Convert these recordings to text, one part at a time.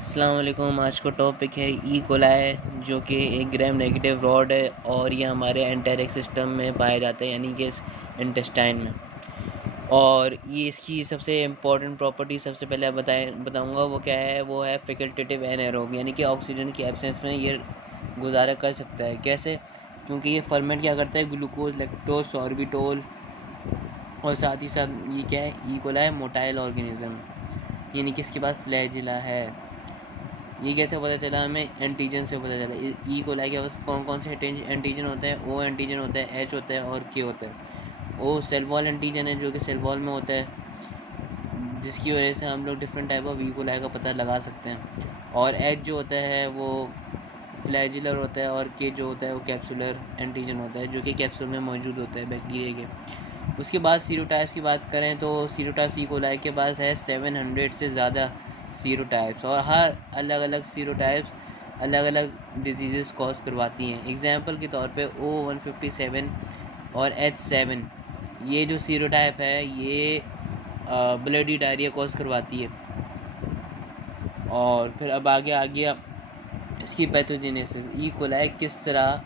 अस्सलाम वालेकुम। आज का टॉपिक है ई कोलाई, जो कि एक ग्राम नेगेटिव रॉड है और ये हमारे एंटेरिक सिस्टम में पाया जाता है, यानी कि इस इंटेस्टाइन में। और ये इसकी सबसे इम्पोर्टेंट प्रॉपर्टी सबसे पहले बताऊंगा वो क्या है। वो है फैकल्टेटिव एनारोब, यानी कि ऑक्सीजन की एब्सेंस में ये गुजारा कर सकता है। कैसे? क्योंकि ये फर्मेंट क्या करता है, ग्लूकोज, लैक्टोज, सॉर्बिटोल, और साथ ही साथ ये क्या है, ई कोलाई मोटाइल ऑर्गेनिज्म, यानी कि इसके पास फ्लैजिला है। ये कैसे पता चला हमें? एंटीजन से पता चला। ई कोलाई के पास कौन कौन से एंटीजन होते हैं? ओ एंटीजन होता है, एच होता है और के होता है। ओ सेल वॉल एंटीजन है, जो कि सेल वॉल में होता है, जिसकी वजह से हम लोग different type of E coli का पता लगा सकते हैं। और एच जो होता है वो फ्लैजिलर होता है, और के जो होता है वो कैप्सुलर एंटीजन होता है, जो कि कैप्सूल में मौजूद होता है बैक्टीरिया के। उसके बाद सीरोटाइप्स की बात करें तो सीरोटाइप्स ई कोलाई के पास है 700 से ज़्यादा सीरोटाइप्स, और हर अलग अलग सीरोटाइप्स अलग अलग डिजीज़ कॉज करवाती हैं। एग्जांपल के तौर पे O157 और H7, ये जो सीरोटाइप है ये ब्लडी डायरिया कॉज करवाती है। और फिर अब आगे आ गया इसकी पैथोजेनेसिस। ई कोलाई किस तरह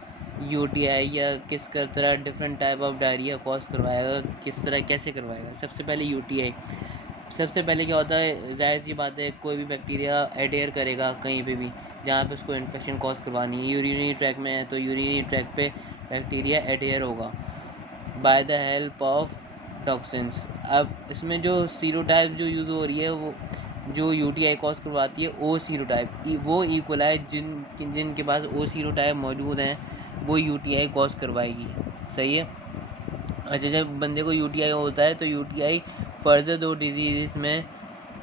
यूटीआई या किस तरह different type of diarrhoea cause करवाएगा, किस तरह कैसे करवाएगा। सबसे पहले यूटीआई। सबसे पहले क्या होता है, जाहिर सी बात है, कोई भी बैक्टीरिया एडेयर करेगा कहीं पे भी जहाँ पे उसको इन्फेक्शन कॉज करवानी है। यूरिनरी ट्रैक में है तो यूरिनरी ट्रैक पे बैक्टीरिया एडेयर होगा by the help of toxins. अब इसमें जो सीरोटाइप जो यूज़ हो रही है, वो जो यूटीआई कॉज करवाती है ओ सीरोटाइप, वो ई कोलाई जिनके पास ओ सीरोटाइप मौजूद हैं वो यूटीआई कॉज करवाएगी। सही है। अच्छा, जब बंदे को यूटीआई होता है तो यूटीआई फर्दर दो डिजीज़ में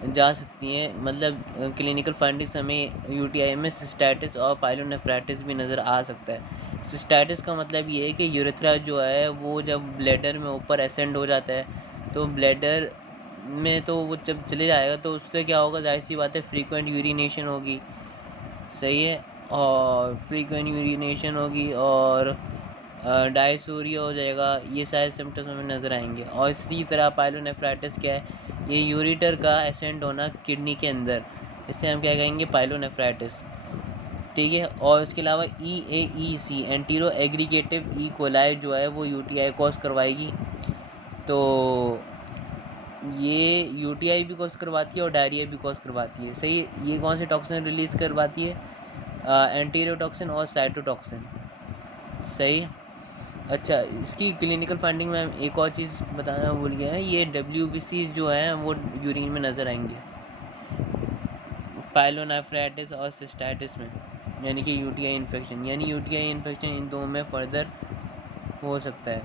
जा सकती हैं। मतलब क्लिनिकल फाइंडिंग्स हमें यूटीआई में सिस्टाइटिस और पाइलोनेफ्राइटिस भी नज़र आ सकता है। सिस्टाइटिस का मतलब ये है कि यूरेथ्रा जो है वो जब ब्लैडर में ऊपर एसेंड हो जाता है, तो ब्लैडर में तो वो जब चले जाएगा तो उससे क्या होगा, जाहिर सी बात है, फ्रीक्वेंट यूरिनेशन होगी। सही है। और फ्रीक्वेंट यूरिनेशन होगी और डायसूरिया हो जाएगा। ये सारे सिम्टम्स हमें नज़र आएंगे। और इसी तरह पाइलोनेफ्राइटिस क्या है, ये यूरिटर का एसेंट होना किडनी के अंदर, इससे हम क्या कहेंगे, पाइलोनेफ्राइटिस। ठीक है। और इसके अलावा EAEC antero aggregative E coli जो है वो यूटीआई कॉज करवाएगी। तो ये यूटीआई भी कॉज करवाती है और डायरिया भी कॉज करवाती है। सही। ये कौन से टॉक्सिन रिलीज़ करवाती है? एंटीरियोटॉक्सिन और साइटोटॉक्सिन। सही। अच्छा, इसकी क्लिनिकल फाइंडिंग में हम एक और चीज़ बताना भूल गए हैं, ये WBC जो है वो यूरिन में नज़र आएंगे पाइलोनेफ्राइटिस और सिस्टाइटिस में, यानी कि यूटीआई इन्फेक्शन। यानी यूटीआई इन्फेक्शन इन दो में फर्दर हो सकता है,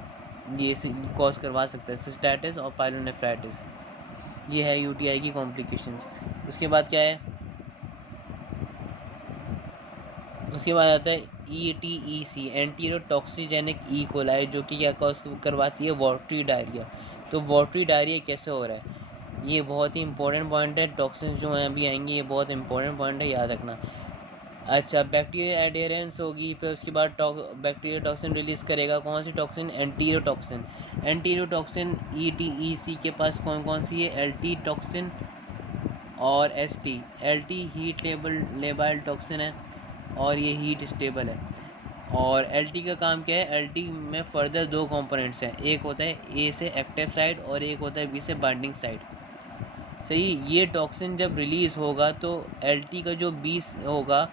ये कॉज करवा सकता है, सिस्टाइटिस और पाइलोनेफ्राइटिस। ये है यूटीआई की कॉम्प्लिकेशंस। उसके बाद क्या है, उसके बाद आता है ETEC एंटीरोटॉक्सिजेनिक ई कोलाई, जो कि क्या कॉज करवाती है, वाटरी डायरिया। तो वाटरी डायरिया कैसे हो रहा है, ये बहुत ही इंपॉर्टेंट पॉइंट है। टॉक्सिन जो हैं अभी आएंगे, ये बहुत इंपॉर्टेंट पॉइंट है, याद रखना। अच्छा, बैक्टीरिया एडेरेंस होगी, फिर उसके बाद बैक्टीरिया टॉक्सिन रिलीज़ करेगा। कौन सी टॉक्सिन? एंटीरोटॉक्सिन। एंटीरोटॉक्सिन ETEC के पास कौन कौन सी है? LT टॉक्सिन और ST। LT heat label toxin है और ये हीट स्टेबल है। और LT का काम क्या है? LT में फर्दर दो कंपोनेंट्स हैं, एक होता है A से एक्टिव साइड और एक होता है B से बाइंडिंग साइड। सही। ये टॉक्सिन जब रिलीज़ होगा तो LT का जो B होगा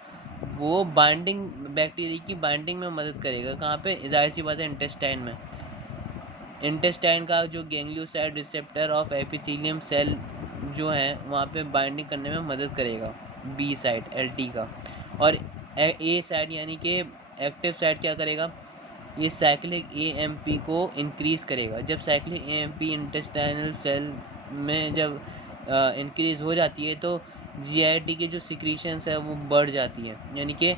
वो बाइंडिंग, बैक्टीरिया की बाइंडिंग में मदद करेगा। कहाँ पे? जाहिर सी बात है, इंटेस्टाइन में। इंटेस्टाइन का जो ganglioside receptor of epithelium cell जो है वहाँ पे बाइंडिंग करने में मदद करेगा B साइड LT का। और A साइड यानी कि एक्टिव साइड क्या करेगा, ये साइक्लिक AMP को इंक्रीज़ करेगा। जब साइक्लिक AMP इंटेस्टाइनल सेल में जब इंक्रीज़ हो जाती है तो GIT की जो सिक्रीशंस है वो बढ़ जाती है, यानी कि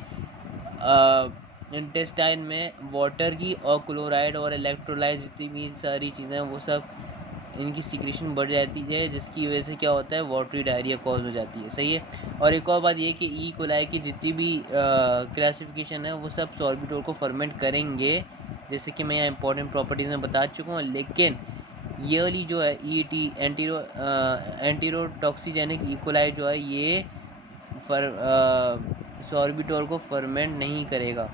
इंटेस्टाइन में वाटर की और क्लोराइड और इलेक्ट्रोलाइट जितनी भी सारी चीज़ें हैं वो सब, इनकी सिक्रीशन बढ़ जाती है, जिसकी वजह से क्या होता है, वाटरी डायरिया कॉज हो जाती है। सही है। और एक और बात ये कि ई कोलाई की जितनी भी क्लासिफिकेशन है वो सब सॉर्बिटोल को फर्मेंट करेंगे, जैसे कि मैं यहाँ इंपॉर्टेंट प्रॉपर्टीज़ में बता चुका हूँ। लेकिन ये वाली जो है ET एंटीरोटॉक्सिजेनिक ई कोलाई जो है ये सॉर्बिटोल को फर्मेंट नहीं करेगा।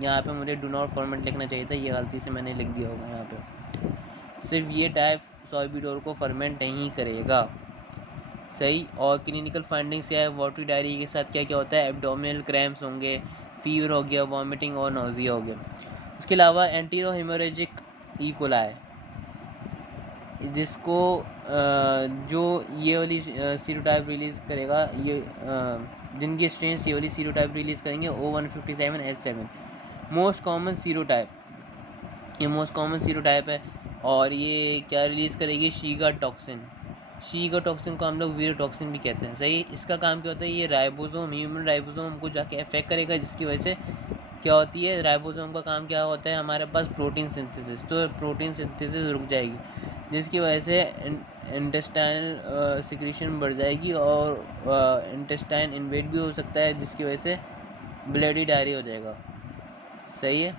यहाँ पे मुझे डू नॉट फर्मेंट लिखना चाहिए था, ये गलती से मैंने लिख दिया होगा यहाँ पे। सिर्फ ये टाइप सॉर्बिटोल को फर्मेंट नहीं करेगा, सही। और क्लिनिकल फाइंडिंग्स क्या है, वाटरी डायरिया के साथ क्या क्या होता है, एब्डोमिनल क्रैम्प्स होंगे, फीवर हो गया, वॉमिटिंग और नोजिया हो गया। उसके अलावा एंटीरो हेमोरेजिक ई कोलाई, जिसको जो ये वाली सीरोटाइप रिलीज़ करेगा, ये जिनके स्ट्रेन ये वाली सीरोटाइप रिलीज़ करेंगे O157H7 मोस्ट कॉमन सीरोटाइप, ये मोस्ट कॉमन सीरोटाइप है। और ये क्या रिलीज़ करेगी, शीगा टॉक्सिन। शीगा टॉक्सिन को हम लोग वीरोटॉक्सिन भी कहते हैं, सही। इसका काम क्या होता है, ये राइबोसोम, ह्यूमन राइबोसोम को जाके अफेक्ट करेगा, जिसकी वजह से क्या होती है, राइबोसोम का काम क्या होता है, हमारे पास प्रोटीन सिंथेसिस, तो प्रोटीन सिंथेसिस रुक जाएगी, जिसकी वजह से इंटेस्टाइनल सिक्रीशन बढ़ जाएगी और इंटेस्टाइन इन्वेड भी हो सकता है, जिसकी वजह से ब्लडी डायरिया हो जाएगा, सही है।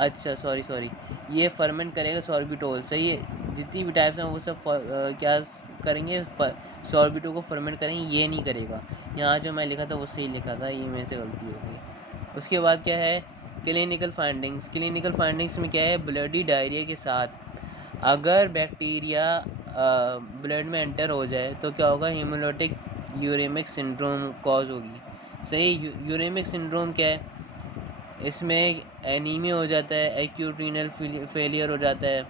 अच्छा सॉरी, ये फर्मेंट करेगा सॉर्बिटोल, सही है। जितनी भी टाइप्स हैं वो सब क्या करेंगे, सॉर्बिटोल को फर्मेंट करेंगे, ये नहीं करेगा। यहाँ जो मैं लिखा था वो सही लिखा था, ये मेरे से गलती हो गई। उसके बाद क्या है, क्लिनिकल फाइंडिंग्स। क्लिनिकल फाइंडिंग्स में क्या है, ब्लडी डायरिया के साथ अगर बैक्टीरिया ब्लड में एंटर हो जाए तो क्या होगा, हेमोलिटिक यूरेमिक सिंड्रोम कॉज होगी, सही। यूरेमिक सिंड्रोम क्या है, इसमें एनीमिया हो जाता है, एक्यूट रीनल फेलियर हो जाता है,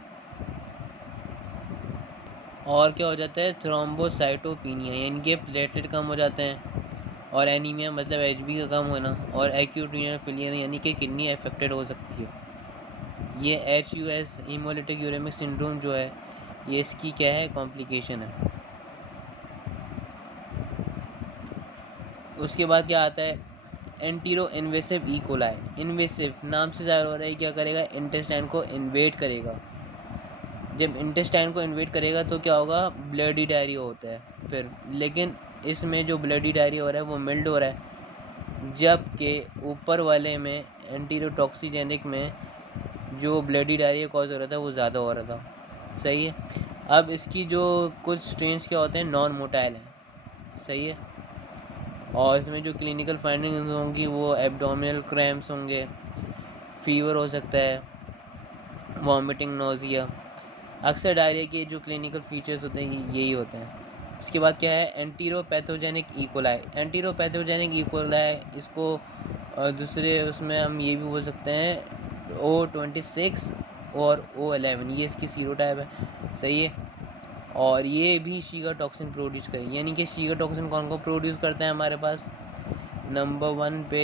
और क्या हो जाता है, थ्रोम्बोसाइटोपिनिया, यानी कि प्लेटलेट कम हो जाते हैं, और एनीमिया मतलब HB का कम होना, और एक्यूट रीनल फेलियर यानी कि किडनी अफेक्टेड हो सकती है। ये HUS हीमोलिटिक यूरेमिक सिंड्रोम जो है, ये इसकी क्या है, कॉम्प्लिकेशन है। उसके बाद क्या आता है, antero invasive E coli. Invasive नाम से ज़ाहिर हो रहा है क्या करेगा, इंटेस्टाइन को इन्वेड करेगा। जब इंटेस्टाइन को इन्वेड करेगा तो क्या होगा, ब्लडी डायरिया होता है फिर। लेकिन इसमें जो ब्लडी डायरिया हो रहा है वो मिल्ड हो रहा है, जबकि ऊपर वाले में एंटीरोटॉक्सिजेनिक में जो ब्लडी डायरिया कॉज हो रहा था वो ज़्यादा हो रहा था, सही है। अब इसकी जो कुछ स्ट्रेन्स क्या होते हैं, नॉन मोटाइल हैं, सही है। और इसमें जो क्लिनिकल फाइंडिंग्स होंगी वो एब्डोमिनल क्रैम्प्स होंगे, फीवर हो सकता है, वॉमिटिंग, नोजिया। अक्सर डायरिया के जो क्लिनिकल फीचर्स होते हैं यही होते हैं। उसके बाद क्या है, एंटीरोपैथोजेनिक ई कोलाई। एंटीरोपैथोजेनिक ई कोलाई, इसको दूसरे उसमें हम ये भी बोल सकते हैं O26 और O11, ये इसकी सीरोटाइप है, सही है। और ये भी शीगा टॉक्सिन प्रोड्यूस करेगी, यानी कि शीगा टॉक्सिन कौन को प्रोड्यूस करता है हमारे पास, नंबर 1 पे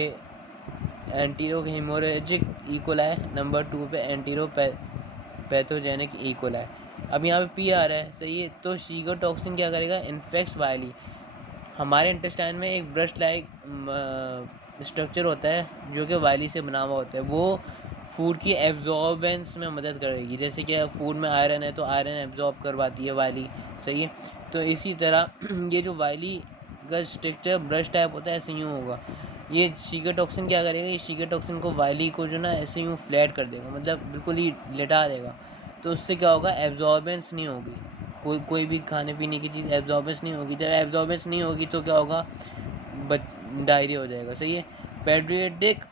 antero haemorrhagic E coli, number 2 पे एंटीरो पैथोजेनिक ई कोलाई। अब यहाँ पे पी आ रहा है, सही है। तो शीगा टॉक्सिन क्या करेगा, इन्फेक्ट्स वायली। हमारे इंटेस्टाइन में एक ब्रश लाइक स्ट्रक्चर होता है जो कि वायली से बना हुआ होता है, वो फूड की एब्जॉर्बेंस में मदद करेगी। जैसे कि फूड में आयरन है तो आयरन एब्जॉर्ब करवाती है वायली, सही है। तो इसी तरह ये जो वायली का स्ट्रक्चर ब्रश टाइप होता है, ऐसे यूँ होगा। ये शीगा टॉक्सिन क्या करेगा, ये शीगा टॉक्सिन को वायली को जो ना ऐसे यूँ फ्लैट कर देगा, मतलब बिल्कुल ही लिटा देगा। तो उससे क्या होगा, एब्जॉर्बेंस नहीं होगी, कोई भी खाने पीने की चीज़ एब्जॉर्बेंस नहीं होगी। जब एब्जॉर्बेंस नहीं होगी तो क्या होगा, डायरिया हो जाएगा, सही है। पेडियाट्रिक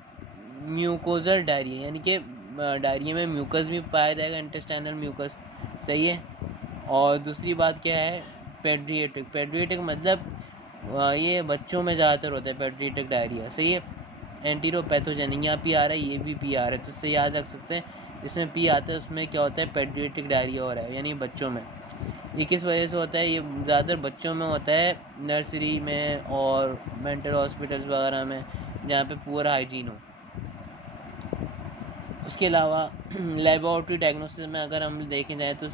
म्यूकोजल डायरिया, यानी कि डायरिया में म्यूकस भी पाया जाएगा, इंटेस्टाइनल म्यूकस, सही है। और दूसरी बात क्या है, पेडियाट्रिक मतलब ये बच्चों में ज़्यादातर होता है पेडियाट्रिक डायरिया, सही है। एंटीरोपैथोजेनिक, यहाँ पी आ रहा है, ये भी पी आ रहा है, तो इससे याद रख सकते हैं, जिसमें पी आता है उसमें क्या होता है, पेडियाट्रिक डायरिया हो रहा है, यानी बच्चों में। ये किस वजह से होता है, ये ज़्यादातर बच्चों में होता है, नर्सरी में और मेंटल हॉस्पिटल्स वगैरह में, जहाँ पे पुअर हाइजीन हो। उसके अलावा लेबोरेटरी डायग्नोसिस में अगर हम देखें जाए तो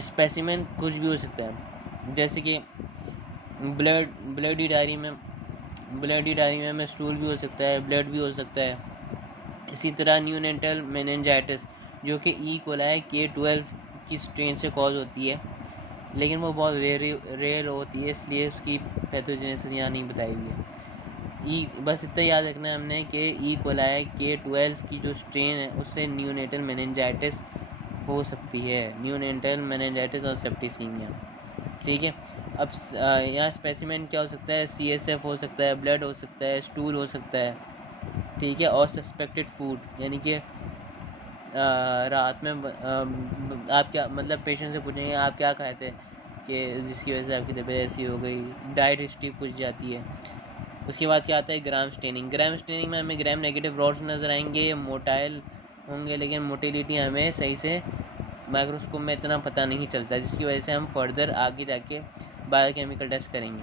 स्पेसिमेन कुछ भी हो सकता है, जैसे कि ब्लडी डायरी में स्टूल भी हो सकता है, ब्लड भी हो सकता है। इसी तरह न्यूनेटल मेनिंजाइटिस जो कि ई कोलाई K12 की स्ट्रेन से कॉज होती है, लेकिन वो बहुत रेयर होती है, इसलिए उसकी पैथोजेनेसिस यहाँ नहीं बताई हुई है। बस इतना याद रखना है हमने कि ई कोलाई K12 की जो स्ट्रेन है उससे न्यूनेटल मेनिंजाइटिस हो सकती है, न्यूनेटल मेनिंजाइटिस और सेप्टिसीमिया, ठीक है। अब यहाँ स्पेसिमेन क्या हो सकता है, CSF हो सकता है, ब्लड हो सकता है, स्टूल हो सकता है, ठीक है। और सस्पेक्टेड फूड, यानी कि रात में आप क्या मतलब पेशेंट से पूछेंगे आप क्या खाए थे कि जिसकी वजह से आपकी तबीयत ऐसी हो गई, डाइट हिस्ट्री पूछ जाती है। उसके बाद क्या आता है, ग्राम स्टेनिंग। ग्राम स्टेनिंग में हमें ग्राम नेगेटिव रॉड्स नज़र आएंगे, मोटाइल होंगे, लेकिन मोटिलिटी हमें सही से माइक्रोस्कोप में इतना पता नहीं चलता, जिसकी वजह से हम फर्दर आगे जाके बायोकेमिकल टेस्ट करेंगे,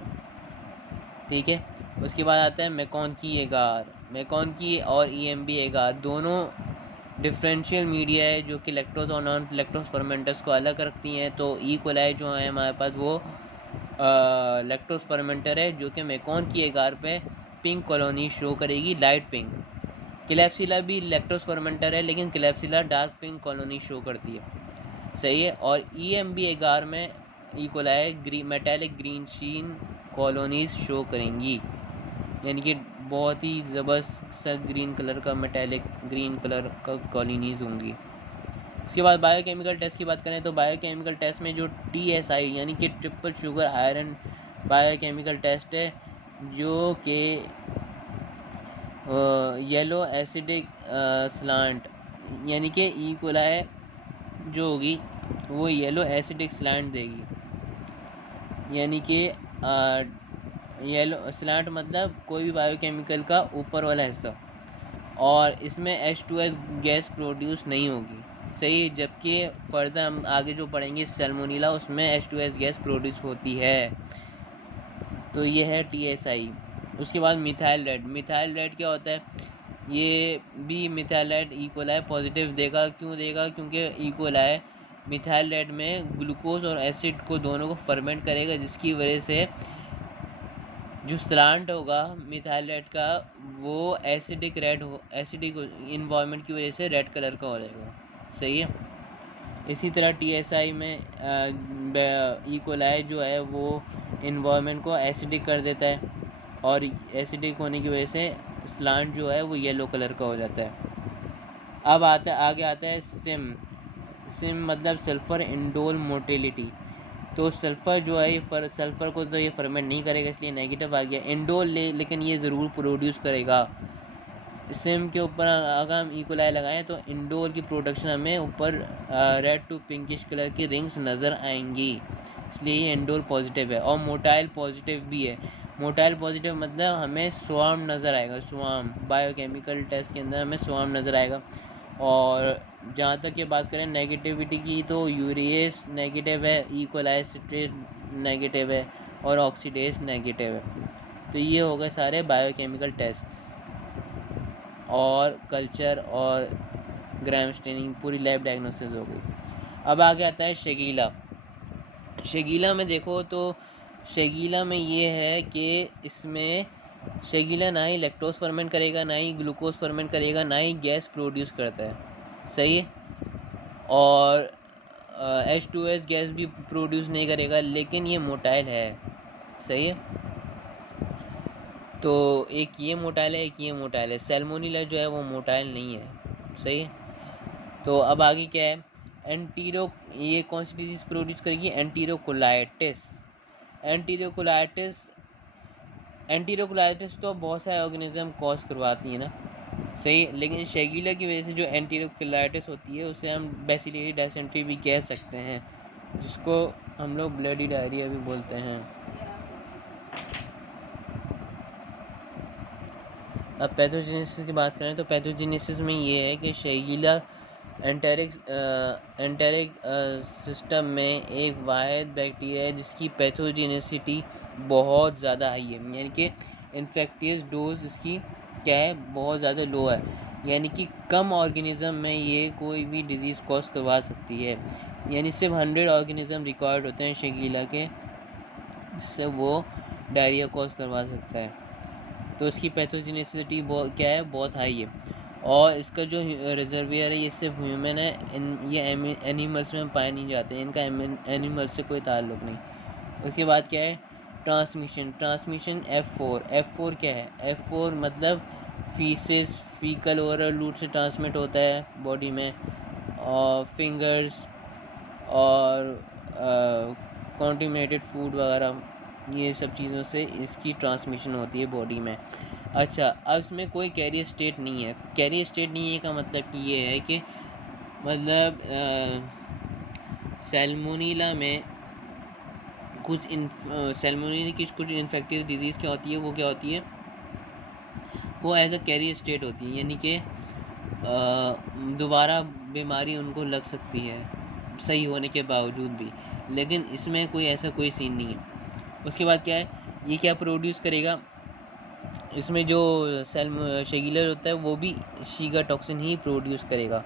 ठीक है। उसके बाद आता है मैकॉनकी एगार। मैकॉनकी और EMB एगार दोनों डिफरेंशियल मीडिया है जो कि लैक्टोज और नॉन लैक्टोज फर्मेंटर्स को अलग रखती हैं। तो ई कोलाई जो है हमारे पास वो लैक्टोज फर्मेंटर है जो कि मैकॉनकी एगार पे पिंक कॉलोनी शो करेगी, लाइट पिंक। क्लैप्सिला भी लैक्टोज फर्मेंटर है, लेकिन क्लैप्सिला डार्क पिंक कॉलोनी शो करती है, सही है। और EMB एगार में ई कोलाई मेटेलिक ग्रीन शीन कॉलोनीज शो करेंगी, यानी कि बहुत ही ज़बरदस्त ग्रीन कलर का मेटेलिक ग्रीन कलर का कॉलोनीज होंगी। उसके बाद बायोकेमिकल टेस्ट की बात करें तो बायोकेमिकल टेस्ट में जो TSI यानी कि triple sugar iron biochemical test है, जो कि येलो एसिडिक स्लांट, यानी कि ई कोलाई जो होगी वो येलो एसिडिक स्लांट देगी, यानी कि येलो स्लांट मतलब कोई भी बायोकेमिकल का ऊपर वाला हिस्सा, और इसमें H2S गैस प्रोड्यूस नहीं होगी, सही। जबकि फर्दर हम आगे जो पढ़ेंगे सैल्मोनेला, उसमें H2S गैस प्रोड्यूस होती है। तो ये है TSI। उसके बाद मिथाइल रेड। मिथाइल रेड क्या होता है, ये भी methyl red E coli positive देगा। क्यों देगा, क्योंकि ई कोलाई मिथाइल रेड में ग्लूकोज और एसिड को दोनों को फर्मेंट करेगा, जिसकी वजह से जो स्लांट होगा मिथाइल रेड का वो एसिडिक रेड हो, एसिडिक इन्वायरमेंट की वजह से रेड कलर का हो जाएगा, सही है। इसी तरह TSI में ई कोलाई जो है वो इन्वायरमेंट को एसिडिक कर देता है, और एसिडिक होने की वजह से स्लांट जो है वो येलो कलर का हो जाता है। अब आगे आता है सिम। सिम मतलब सल्फर इंडोल मोटिलिटी। तो सल्फ़र जो है ये सल्फ़र को तो ये फर्मेंट नहीं करेगा, इसलिए नेगेटिव आ गया। इंडोल लेकिन ये ज़रूर प्रोड्यूस करेगा। सिम के ऊपर अगर हम ई कोलाई लगाएं तो इंडोल की प्रोडक्शन हमें ऊपर रेड टू पिंकिश कलर की रिंग्स नज़र आएंगी, इसलिए ये इंडोल पॉजिटिव है। और मोटाइल पॉजिटिव भी है। मोटाइल पॉजिटिव मतलब हमें स्वार्म नज़र आएगा, स्वार्म बायोकेमिकल टेस्ट के अंदर हमें स्वार्म नज़र आएगा। और जहाँ तक ये बात करें नेगेटिविटी की, तो यूरिएस नेगेटिव है, ई कोलाई सिट्रेट नेगेटिव है, और ऑक्सीडेज नेगेटिव है। तो ये हो गए सारे बायोकेमिकल टेस्ट और कल्चर और ग्राम स्टेनिंग, पूरी लैब डायग्नोसिस हो गई। अब आगे आता है शेगीला। शेगीला में देखो तो शेगीला में ये है कि इसमें शेगीला ना ही लैक्टोज फर्मेंट करेगा, ना ही ग्लूकोज फर्मेंट करेगा, ना ही गैस प्रोड्यूस करता है, सही है। और H2S गैस भी प्रोड्यूस नहीं करेगा, लेकिन ये मोटाइल है, सही है। तो एक ये मोटाइल है, एक ये मोटाइल है। सैल्मोनेला जो है वो मोटाइल नहीं है, सही है। तो अब आगे क्या है, ये कौन सी डिजीज़ प्रोड्यूस करेगी, एंटीरोकोलाइटिस। एंटीरोकोलाइटिस एंटीरोकोलाइटिस तो बहुत सारे ऑर्गेनिज्म कॉज करवाती है ना, सही। लेकिन शेगीला की वजह से जो एंटीरोकोलाइटिस होती है उसे हम बेसिलरी डायसेंट्री भी कह सकते हैं, जिसको हम लोग ब्लडी डायरिया भी बोलते हैं। अब पैथोजेनेसिस की बात करें तो पैथोजेनेसिस में ये है कि शेगीला एंटेरिक सिस्टम में एक वाहिद बैक्टीरिया है जिसकी पैथोजेनेसिटी बहुत ज़्यादा हाई है, यानी कि इन्फेक्टियस डोज इसकी क्या है, बहुत ज़्यादा लो है, यानी कि कम ऑर्गेनिज्म में ये कोई भी डिजीज़ कॉज करवा सकती है। यानी सिर्फ 100 ऑर्गेनिज्म रिकॉर्ड होते हैं शेगीला के, जिससे वो डायरिया कॉज करवा सकता है। तो इसकी पैथोजेनेसिटी क्या है, बहुत हाई है। और इसका जो रिजर्वियर है ये सिर्फ ह्यूमन है, ये एनिमल्स में पाए नहीं जाते, इनका एनिमल से कोई ताल्लुक नहीं। उसके बाद क्या है, ट्रांसमिशन F4 क्या है, F4 मतलब फीसेस, फीकल ओरल रूट से ट्रांसमिट होता है बॉडी में, और फिंगर्स और कॉन्टिनेटेड फूड वगैरह, ये सब चीज़ों से इसकी ट्रांसमिशन होती है बॉडी में। अच्छा, अब इसमें कोई कैरियर स्टेट नहीं है। कैरियर स्टेट नहीं है का मतलब कि ये है कि मतलब सैल्मोनीला में सैल्मोनीला की कुछ इन्फेक्टिव डिजीज़ क्या होती है, वो क्या होती है, वो एज अ कैरियर स्टेट होती है, यानी कि दोबारा बीमारी उनको लग सकती है सही होने के बावजूद भी, लेकिन इसमें कोई ऐसा कोई सीन नहीं है। उसके बाद क्या है, ये क्या प्रोड्यूस करेगा, इसमें जो शेगुलर होता है वो भी शीगा टॉक्सिन ही प्रोड्यूस करेगा,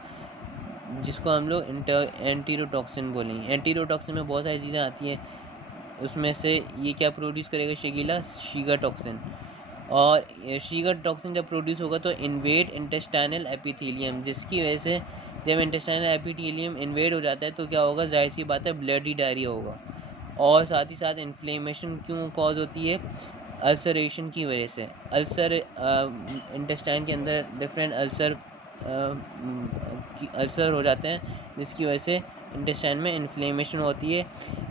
जिसको हम लोग एंटीरोटॉक्सिन बोलेंगे। एंटीरोटॉक्सिन में बहुत सारी चीज़ें आती हैं, उसमें से ये क्या प्रोड्यूस करेगा, शीगा टॉक्सिन। और शीगा टॉक्सिन जब प्रोड्यूस होगा तो इन्वेड इंटेस्टाइनल एपिथेलियम, जिसकी वजह से जब इंटेस्टाइनल एपिथेलियम इन्वेड हो जाता है तो क्या होगा, जाहिर सी बात है ब्लडी डायरिया होगा। और साथ ही साथ इन्फ्लेमेशन क्यों कॉज होती है, अल्सरेशन की वजह से। अल्सर इंटेस्टाइन के अंदर डिफरेंट अल्सर हो जाते हैं, जिसकी वजह से इंटेस्टाइन में इन्फ्लेमेशन होती है।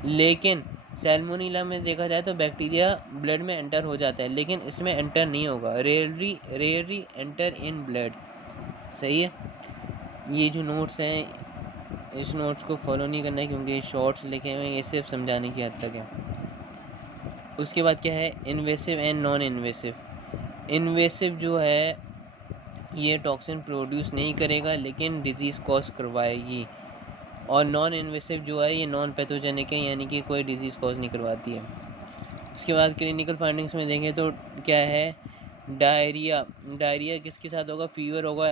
लेकिन सैल्मोनीला में देखा जाए तो बैक्टीरिया ब्लड में एंटर हो जाता है, लेकिन इसमें एंटर नहीं होगा, रेयरली एंटर इन ब्लड। सही है। ये जो नोट्स हैं, इस नोट्स को फॉलो नहीं करना है क्योंकि शॉर्ट्स लिखे हुए हैं, ये सिर्फ समझाने की हद तक है। उसके बाद क्या है, invasive and non invasive. Invasive जो है ये टॉक्सिन प्रोड्यूस नहीं करेगा लेकिन डिजीज़ कॉज करवाएगी, और नॉन इन्वेसिव जो है ये नॉन पैथोजेनिक है, यानी कि कोई डिजीज़ कॉज नहीं करवाती है। उसके बाद क्लिनिकल फाइंडिंग्स में देखें तो क्या है, डायरिया किसके साथ होगा, फीवर होगा,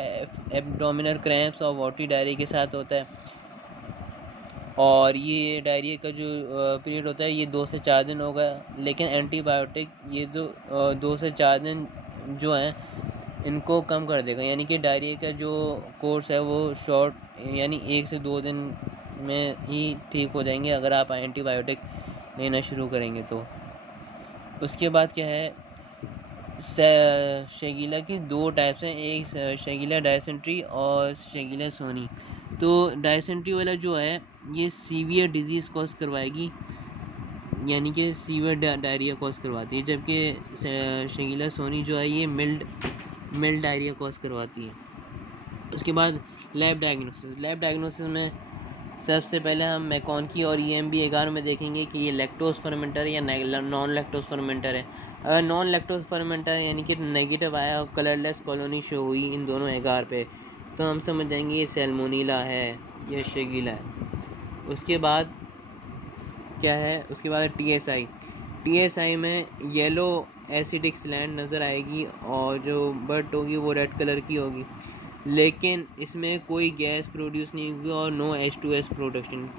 एब्डोमिनल क्रैम्प्स और वॉटी डायरिया के साथ होता है। और ये डायरिया का जो पीरियड होता है ये 2 से 4 दिन होगा, लेकिन एंटीबायोटिक ये जो 2 से 4 दिन जो हैं इनको कम कर देगा, यानी कि डायरिया का जो कोर्स है वो शॉर्ट यानी 1 से 2 दिन में ही ठीक हो जाएंगे अगर आप एंटीबायोटिक लेना शुरू करेंगे तो। उसके बाद क्या है, शेगुला की 2 टाइप्स हैं, एक शेगुला डायसेंट्री और शेगुला सोनी। तो डायसेंट्री वाला जो है ये सीवियर डिजीज़ कॉज करवाएगी, यानी कि सीवियर डायरिया कॉज करवाती है, जबकि शेगुला सोनी जो है ये मिल्ड डायरिया कॉज करवाती है। उसके बाद लैब डायग्नोसिस में सबसे पहले हम मैकॉनकी और EMB11 में देखेंगे कि ये लैक्टोज फर्मेंटर या नॉन लैक्टोज फर्मेंटर है। अगर नॉन लैक्टोज फर्मेंटर यानी कि नेगेटिव आया और कलरलेस कॉलोनी शो हुई इन दोनों एगार पे, तो हम समझ जाएंगे ये सैल्मोनीला है, ये शेगुला है। उसके बाद क्या है, उसके बाद TSI में येलो एसिडिक स्लैंड नज़र आएगी और जो बट होगी वो रेड कलर की होगी, लेकिन इसमें कोई गैस प्रोड्यूस नहीं होगी और नो H2S प्रोडक्शन,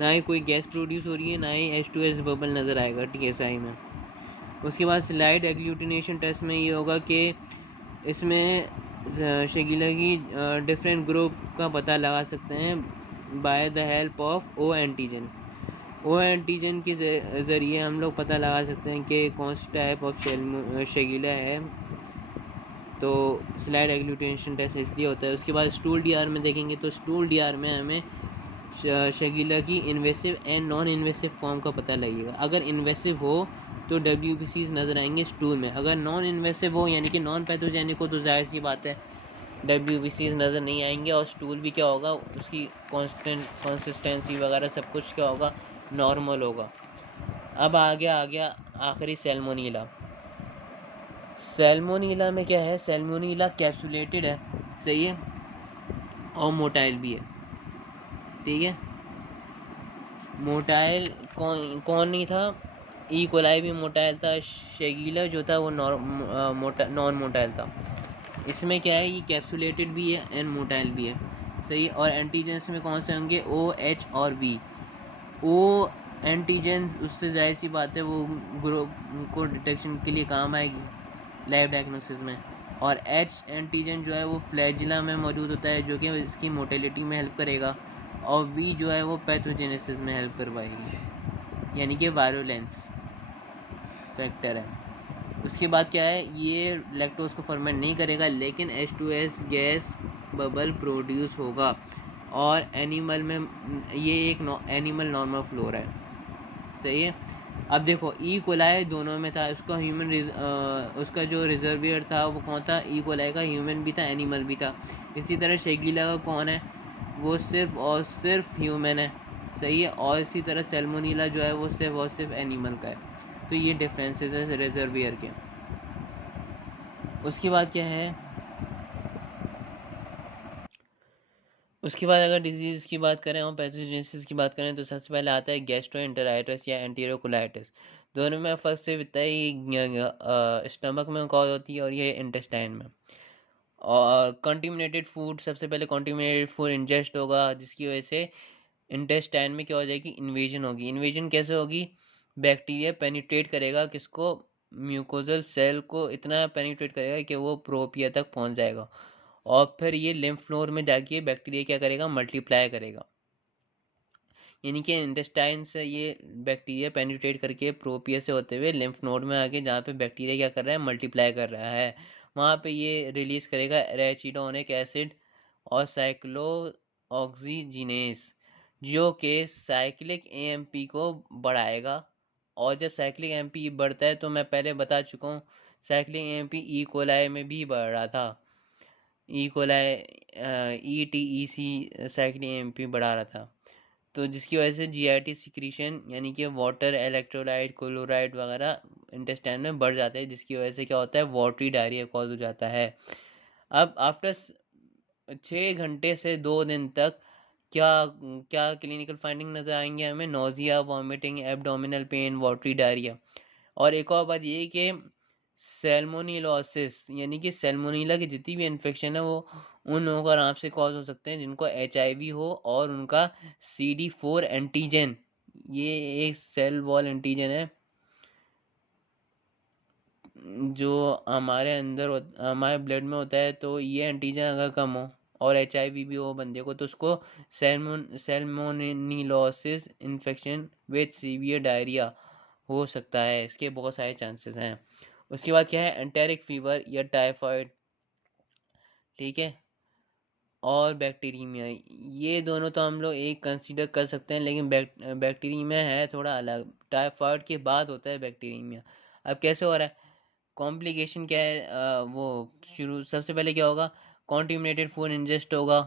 ना ही कोई गैस प्रोड्यूस हो रही है, ना ही H2S बबल नज़र आएगा TSI में। उसके बाद स्लाइड एग्लूटिनेशन टेस्ट में ये होगा कि इसमें शेगुला की डिफरेंट ग्रुप का पता लगा सकते हैं by the help of O antigen के ज़रिए हम लोग पता लगा सकते हैं कि कौन सी टाइप ऑफ शेगुला है। तो स्लाइड एग्लूटिनेशन टेस्ट इसलिए होता है। उसके बाद स्टूल DR में देखेंगे तो स्टूल DR में हमें शेगुला की invasive and non invasive form का पता लगेगा। अगर इन्वेसिव हो तो WBCs नज़र आएंगे स्टूल में, अगर नॉन इन्वेसिव हो यानी कि नॉन पैथोजेनिक हो तो जाहिर सी बात है WBCs नज़र नहीं आएंगे, और स्टूल भी क्या होगा, उसकी कंसिस्टेंसी वगैरह सब कुछ क्या होगा, नॉर्मल होगा। अब आ गया आखिरी सैल्मोनीला में क्या है, सैल्मोनीला कैप्सुलेटेड है, सही है, और मोटाइल भी है, ठीक है। मोटाइल कौन नहीं था, ई कोलाई भी मोटाइल था, शेगुला जो था वो नॉन मोटाइल था। इसमें क्या है, ये कैप्सुलेटेड भी है एंड मोटाइल भी है, सही। और एंटीजेंस में कौन से होंगे, OH और V। O एंटीजेंस उससे जाहिर सी बात है वो ग्रुप को डिटेक्शन के लिए काम आएगी लैब डायग्नोसिस में, और H एंटीजन जो है वो फ्लैजिला में मौजूद होता है जो कि इसकी मोटेलिटी में हेल्प करेगा, और V जो है वो पैथोजेनेसिस में हेल्प करवाएगी, यानी कि वायरुलेंस फैक्टर है। उसके बाद क्या है, ये लैक्टोज को फर्मेंट नहीं करेगा लेकिन H2S गैस बबल प्रोड्यूस होगा, और एनिमल में ये एक एनिमल नॉर्मल फ्लोरा है। सही है। अब देखो ई कोलाई दोनों में था, उसका उसका जो रिजर्वियर था वो कौन था, ई कोलाई का ह्यूमन भी था एनिमल भी था। इसी तरह शेगीला का कौन है, वो सिर्फ और सिर्फ ह्यूमन है। सही है। और इसी तरह सेल्मोनीला जो है वो सिर्फ और सिर्फ एनिमल का है। तो ये डिफरेंसेस है रिजर्वियर के। उसके बाद क्या है, उसके बाद अगर डिजीज़ की बात करें और पैथोजेनेसिस की बात करें तो सबसे पहले आता है गैस्ट्रोएंटेराइटिस या एंटेरोकोलाइटिस। दोनों में फ़र्क सिर्फ इतना है, ये स्टमक में कॉज होती है और ये इंटेस्टाइन में। और कंटिमिनेटेड फूड, सबसे पहले कंटिमिनेटेड फूड इंजेस्ट होगा जिसकी वजह से इंटेस्टाइन में क्या हो जाएगी, इन्वेजन होगी। इन्वेजन कैसे होगी, बैक्टीरिया पेनिट्रेट करेगा किसको, म्यूकोजल सेल को इतना पेनिट्रेट करेगा कि वो प्रोपिया तक पहुंच जाएगा और फिर ये लिम्फ नोड में जाके बैक्टीरिया क्या करेगा, मल्टीप्लाई करेगा। यानी कि इंटेस्टाइन से ये बैक्टीरिया पेनिट्रेट करके प्रोपिया से होते हुए लिम्फ नोड में आके जहाँ पे बैक्टीरिया क्या कर रहा है, मल्टीप्लाई कर रहा है, वहाँ पे ये रिलीज करेगा एराचिडोनिक एसिड और साइक्लो ऑक्सीजिनेस, जो कि साइक्लिक एएमपी को बढ़ाएगा। और जब साइक्लिक एएमपी बढ़ता है तो मैं पहले बता चुका हूँ, साइक्लिक एएमपी ई कोलाई में भी बढ़ रहा था। E coli ETEC cyclic AMP बढ़ा रहा था, तो जिसकी वजह से जीआईटी सिक्रीशन यानी कि वाटर इलेक्ट्रोलाइट क्लोराइड वगैरह इंटेस्टाइन में बढ़ जाते हैं, जिसकी वजह से क्या होता है, वाटरी डायरिया कॉज हो जाता है। अब आफ्टर 6 घंटे से 2 दिन तक क्या क्या क्लिनिकल फाइंडिंग नज़र आएंगे हमें, nausea, vomiting, abdominal pain, watery diarrhoea. और एक और बात ये कि सैल्मोनीलोसिस यानी कि सैल्मोनीला की जितनी भी इन्फेक्शन है वो उन लोगों को आराम से कॉज हो सकते हैं जिनको HIV हो और उनका CD4 एंटीजन, ये एक सेल वॉल एंटीजन है जो हमारे अंदर हमारे ब्लड में होता है। तो ये एंटीजन अगर कम हो और HIV भी हो बंदे को तो उसको सैल्मोनीलोसिस इन्फेक्शन विद सीवियर डायरिया हो सकता है। इसके बहुत सारे चांसेस हैं। उसके बाद क्या है, एंटेरिक फीवर या टाइफाइड, ठीक है, और बैक्टीरियमिया, ये दोनों तो हम लोग एक कंसीडर कर सकते हैं, लेकिन बैक्टीरियमिया है थोड़ा अलग, टाइफाइड के बाद होता है बैक्टीरियमिया। अब कैसे हो रहा है, कॉम्प्लिकेशन क्या है, वो शुरू सबसे पहले क्या होगा, कॉन्टिमिनेटेड फूड इंजेस्ट होगा,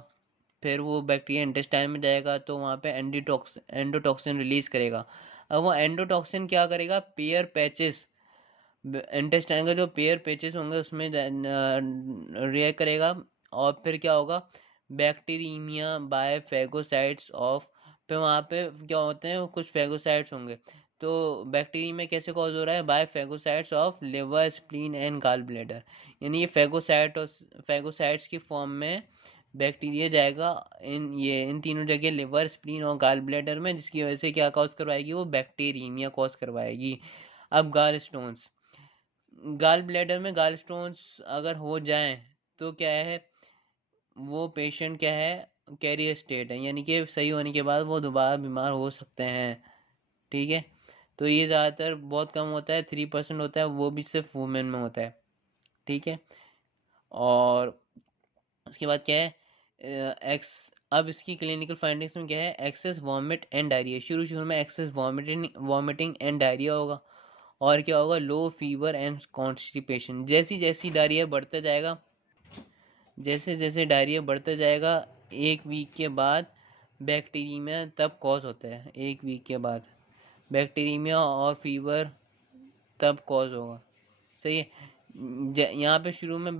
फिर वो बैक्टीरिया इंटेस्टाइन में जाएगा तो वहाँ पे एंडोटॉक्सिन रिलीज करेगा। अब वो एंडोटॉक्सिन क्या करेगा, पेयर पैचेस, इंटेस्टाइन का जो पेयर पैचेस होंगे उसमें रिएक्ट करेगा और फिर क्या होगा, बैक्टीरियमिया बाय फैगोसाइट्स ऑफ, फिर वहाँ पे क्या होते हैं, कुछ फैगोसाइट्स होंगे। तो बैक्टीरियमिया कैसे कॉज हो रहा है, by phagocytes of liver, spleen and gall bladder. यानी ये फैगोसाइट्स की फॉर्म में बैक्टीरिया जाएगा इन तीनों जगह, लिवर, स्प्लीन और गॉल ब्लैडर में, जिसकी वजह से क्या कॉज करवाएगी, वो बैक्टीरियमिया कॉज करवाएगी। अब गॉल स्टोन्स, गॉल ब्लैडर में गॉल स्टोन्स अगर हो जाएं तो क्या है, वो पेशेंट क्या है, कैरियर स्टेट है, यानी कि सही होने के बाद वो दोबारा बीमार हो सकते हैं। ठीक है। तो ये ज़्यादातर बहुत कम होता है, 3% होता है, वो भी सिर्फ वुमेन में होता है। ठीक है। और उसके बाद क्या है, एक्स अब इसकी क्लिनिकल फाइंडिंग्स में क्या है, एक्सेस वॉमिट एंड डायरिया, शुरू शुरू में एक्सेस वॉमिटिंग एंड डायरिया होगा। और क्या होगा, लो फीवर एंड कॉन्स्टिपेशन। जैसी जैसी डायरिया बढ़ता जाएगा, जैसे जैसे डायरिया बढ़ता जाएगा, 1 वीक के बाद बैक्टीरियमिया तब कॉज होता है, 1 वीक के बाद बैक्टीरियमिया और फीवर तब कॉज होगा। सही है। यहाँ पे शुरू में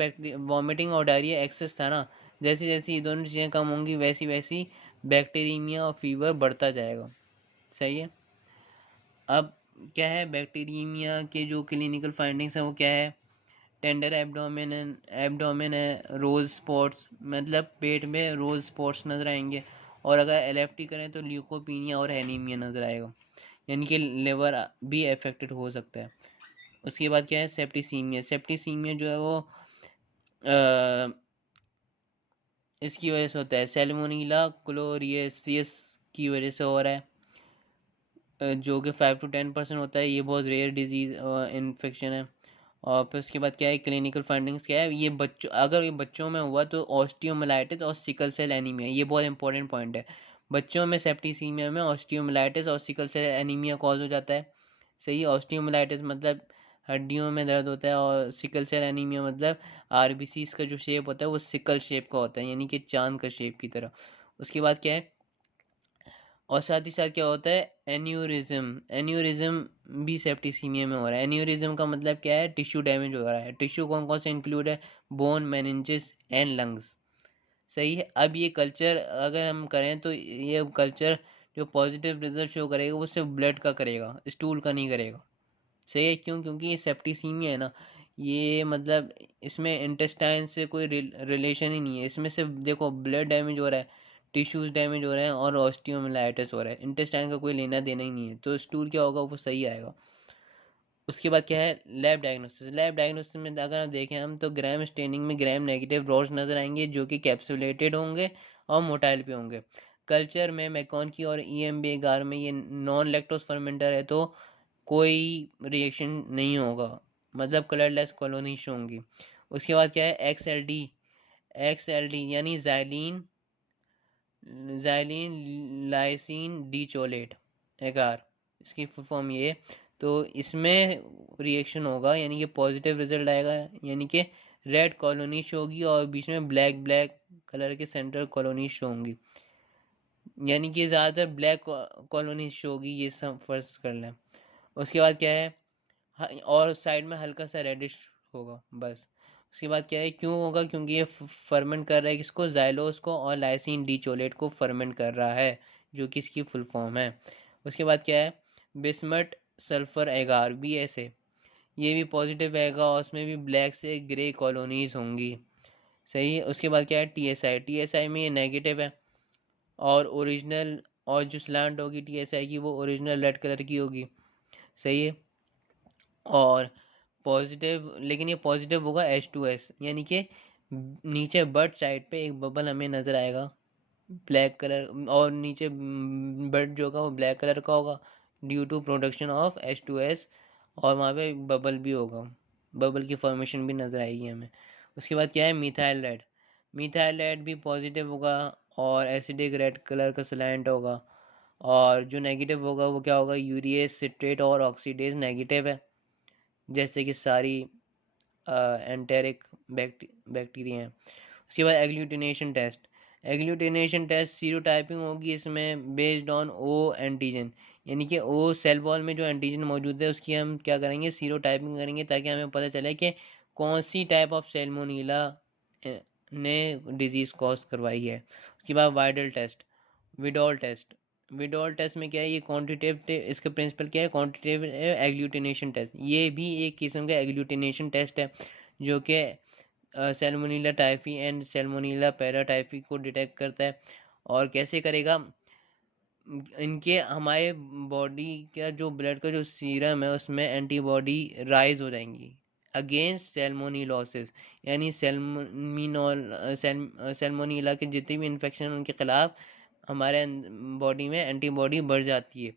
वॉमिटिंग और डायरिया एक्सेस था ना, जैसे जैसे ये दोनों चीज़ें कम होंगी वैसी वैसी बैक्टीरियमिया और फीवर बढ़ता जाएगा। सही है। अब क्या है, बैक्टीरियमिया के जो क्लिनिकल फाइंडिंग्स हैं वो क्या है, टेंडर एब्डोमेन है, रोज स्पॉट्स, मतलब पेट में रोज स्पॉट्स नज़र आएंगे। और अगर LFT करें तो ल्यूकोपीनिया और एनीमिया नज़र आएगा, यानी कि लिवर भी अफेक्टेड हो सकता है। उसके बाद क्या है, सेप्टिसीमिया। सेप्टिसीमिया जो है वो इसकी वजह से होता है, सैल्मोनेला क्लोरियसिस की वजह से हो रहा है, जो कि 5 to 10% होता है। ये बहुत रेयर डिजीज़ इन्फेक्शन है। और फिर उसके बाद क्या है, क्लिनिकल फाइंडिंग्स क्या है, ये बच्चों, अगर ये बच्चों में हुआ तो ऑस्टियोमाइलाइटिस और सिकल सेल एनीमिया, ये बहुत इंपॉर्टेंट पॉइंट है। बच्चों में सेप्टिसीमिया में ऑस्टियोमिलाइटिस और सिकल सेल एनीमिया कॉज हो जाता है। सही है। ऑस्टियोमिलाइटिस मतलब हड्डियों में दर्द होता है, और सिकल सेल एनीमिया मतलब आरबीसीज का जो शेप होता है वो सिकल शेप का होता है, यानी कि चांद का शेप की तरह। उसके बाद क्या है, और साथ ही साथ क्या होता है, एन्यूरिज्म। एन्यूरिज्म भी सेप्टिसीमिया में हो रहा है। एन्यूरिज्म का मतलब क्या है, टिश्यू डैमेज हो रहा है। टिश्यू कौन कौन से इंक्लूड है, बोन, मेनिंजेस एंड लंग्स। सही है। अब ये कल्चर अगर हम करें तो ये कल्चर जो पॉजिटिव रिजल्ट शो करेगा वो सिर्फ ब्लड का करेगा, स्टूल का नहीं करेगा। सही है। क्यों? क्योंकि ये सेप्टिसीमिया है ना, ये मतलब इसमें इंटेस्टाइन से कोई रिलेशन ही नहीं है। इसमें सिर्फ देखो ब्लड डैमेज हो रहा है, टिश्यूज डैमेज हो रहे हैं और ऑस्टियोमिलाइटिस हो रहा है। इंटेस्टाइन का कोई लेना देना ही नहीं है, तो स्टूल क्या होगा, वो सही आएगा। उसके बाद क्या है, लैब डायग्नोसिस। लैब डायग्नोसिस में अगर हम देखें हम तो ग्राम स्टेनिंग में ग्राम नेगेटिव रॉड्स नज़र आएंगे जो कि कैप्सुलेटेड होंगे और मोटाइल पे होंगे। कल्चर में मैकॉन की और EMB एगार में ये नॉन लैक्टोज फर्मेंटर है तो कोई रिएक्शन नहीं होगा, मतलब कलरलेस कॉलोनीज होंगी। उसके बाद क्या है, एक्स एल डी यानी जाइलिन जाइलिन लाइसिन डीचोलेट एगार, इसकी फुल फॉर्म ये। तो इसमें रिएक्शन होगा, यानी कि पॉजिटिव रिजल्ट आएगा, यानी कि रेड कॉलोनी शो होगी और बीच में ब्लैक ब्लैक कलर के सेंटर कॉलोनी शो होंगी, यानी कि ज़्यादातर ब्लैक कॉलोनी शो होगी, ये सब फर्ज कर लें। उसके बाद क्या है, और साइड में हल्का सा रेडिश होगा बस। उसके बाद क्या है, क्यों होगा, क्योंकि ये फर्मेंट कर रहा है किसको, जाइलोस को, और लाइसिन डीचोलेट को फर्मेंट कर रहा है, जो कि इसकी फुल फॉर्म है। उसके बाद क्या है, बिस्मट सल्फर एगार BSA, ये भी पॉजिटिव आएगा और उसमें भी ब्लैक से ग्रे कॉलोनीज होंगी। सही है। उसके बाद क्या है, TSI में ये नेगेटिव है, और ओरिजिनल, और जो स्लैंट होगी TSI की वो ओरिजिनल रेड कलर की होगी। सही है। और पॉजिटिव, लेकिन ये पॉजिटिव होगा H2S, यानी कि नीचे बट साइड पे एक बबल हमें नज़र आएगा ब्लैक कलर, और नीचे बट जो होगा वो ब्लैक कलर का होगा due to production of H2S, और वहाँ पे बबल भी होगा, बबल की फॉर्मेशन भी नज़र आएगी हमें। उसके बाद क्या है, मिथाइल रेड। मिथाइल रेड भी पॉजिटिव होगा और एसिडिक रेड कलर का सलाइंट होगा, और जो नेगेटिव होगा वो क्या होगा, यूरिएस सिट्रेट और ऑक्सीडेज नेगेटिव है, जैसे कि सारी एंटेरिक बैक्टीरिया हैं। उसके बाद एग्लूटिनेशन टेस्ट। एग्लूटिनेशन टेस्ट सीरोटाइपिंग होगी इसमें बेस्ड ऑन O एंटीजन, यानी कि O सेल वॉल में जो एंटीजन मौजूद है उसकी हम क्या करेंगे, सीरोटाइपिंग करेंगे, ताकि हमें पता चले कि कौन सी टाइप ऑफ सैल्मोनेला ने डिजीज़ कॉज करवाई है। उसके बाद वाइडल टेस्ट, विडॉल टेस्ट। विडॉल टेस्ट में क्या है, ये क्वांटिटेटिव, इसका प्रिंसिपल क्या है, क्वांटिटेटिव एग्लूटिनेशन टेस्ट। ये भी एक किस्म का एग्लूटिनेशन टेस्ट है जो कि Salmonella typhi and Salmonella paratyphi को डिटेक्ट करता है। और कैसे करेगा, इनके हमारे बॉडी का जो ब्लड का जो सीरम है उसमें एंटीबॉडी राइज हो जाएंगी अगेंस्ट सैल्मोनीलोसिस, यानी सैल्मोनीला के जितने भी इन्फेक्शन उनके खिलाफ हमारे बॉडी में एंटीबॉडी बढ़ जाती है।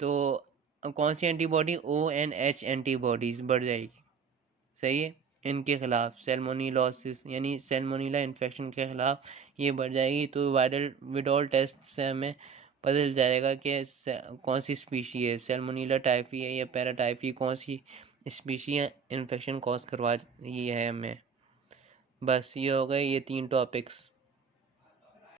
तो कौन सी एंटीबॉडी, ONH एंटीबॉडीज बढ़ जाएगी। सही है। इनके खिलाफ सैल्मोनीलोसिस यानी सैल्मोनीला इन्फेक्शन के खिलाफ ये बढ़ जाएगी। तो वायरल विडॉल टेस्ट से हमें पता चल जाएगा कि कौन सी स्पीशी है, सैल्मोनीला टाइफी है या पैराटाइफी, कौन सी स्पीशी इन्फेक्शन कॉज करवा रही है हमें। बस ये हो गए ये 3 टॉपिक्स।